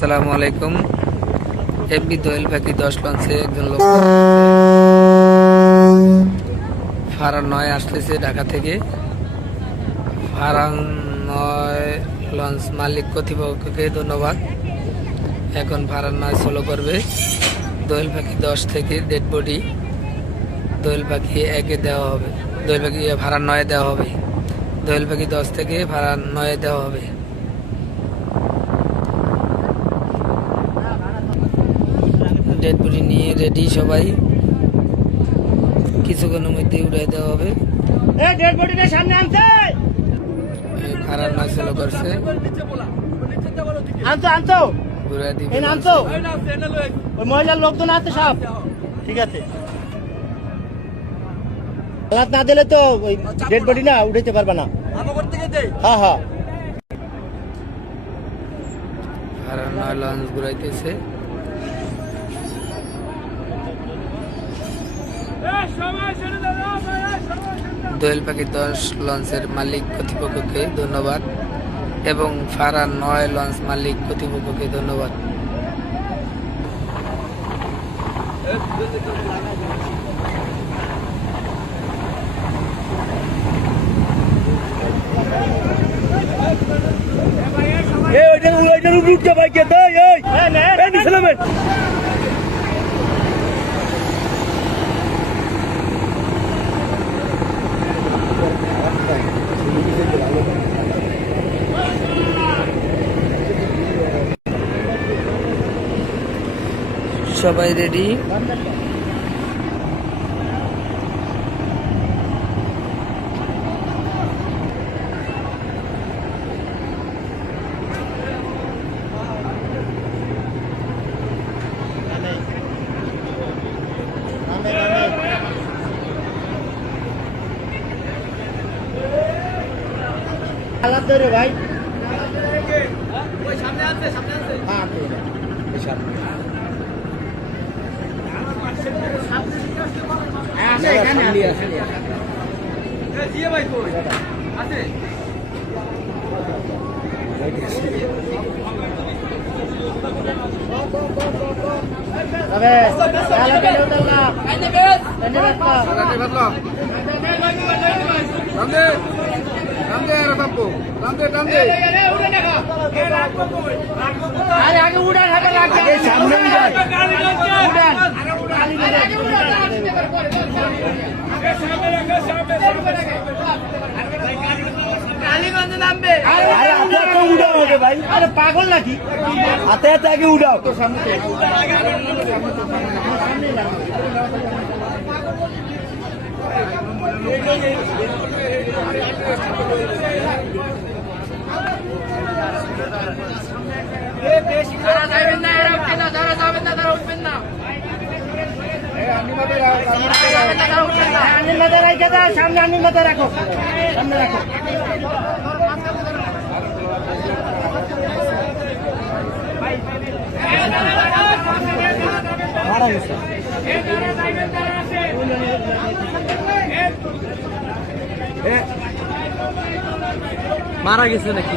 আসসালামু আলাইকুম। এমবি দোয়েল পাখি 10 লঞ্চে একজন লোক ফারান 9 আসতেছে ঢাকা থেকে। ফারান 9 লঞ্চ মালিক কর্তৃপক্ষকে ধন্যবাদ। এখন ফারান 9 সোলো করবে। দোয়েল পাখি 10 থেকে ডেড বডি দোয়েল পাখি 1-এ দেওয়া হবে, দোয়েল পাখি ফারান 9-এ দেওয়া হবে। দোয়েল পাখি 10 থেকে ফারান 9-এ দেওয়া হবে। ডেড বডি নিয়ে রেডি সবাই, কিছুক্ষণের মধ্যে উড়াই দেওয়া হবে। ফারান 9 সোলো করছে, ঘুরাই দিবে। মহিলার লোকজন আছে সব ঠিক আছে, না দিলে তো ডেড বডি না উঠাইতে পারবে না। হ্যাঁ হ্যাঁ, ফারান 9 লঞ্চ ঘুরাইতেছে। দোয়েল পাখি 10 লঞ্চের মালিক কর্তৃপক্ষকে ধন্যবাদ এবং ফারান 9 লঞ্চ মালিক কর্তৃপক্ষকে ধন্যবাদ। সবাই রেডি। আলাদা ধরে ভাই, পাগল নাকি হাতে হাতে আগে উঠাও। সামনে আনির মাথায় রাখো, সামনে রাখো। মারা গেছে নাকি?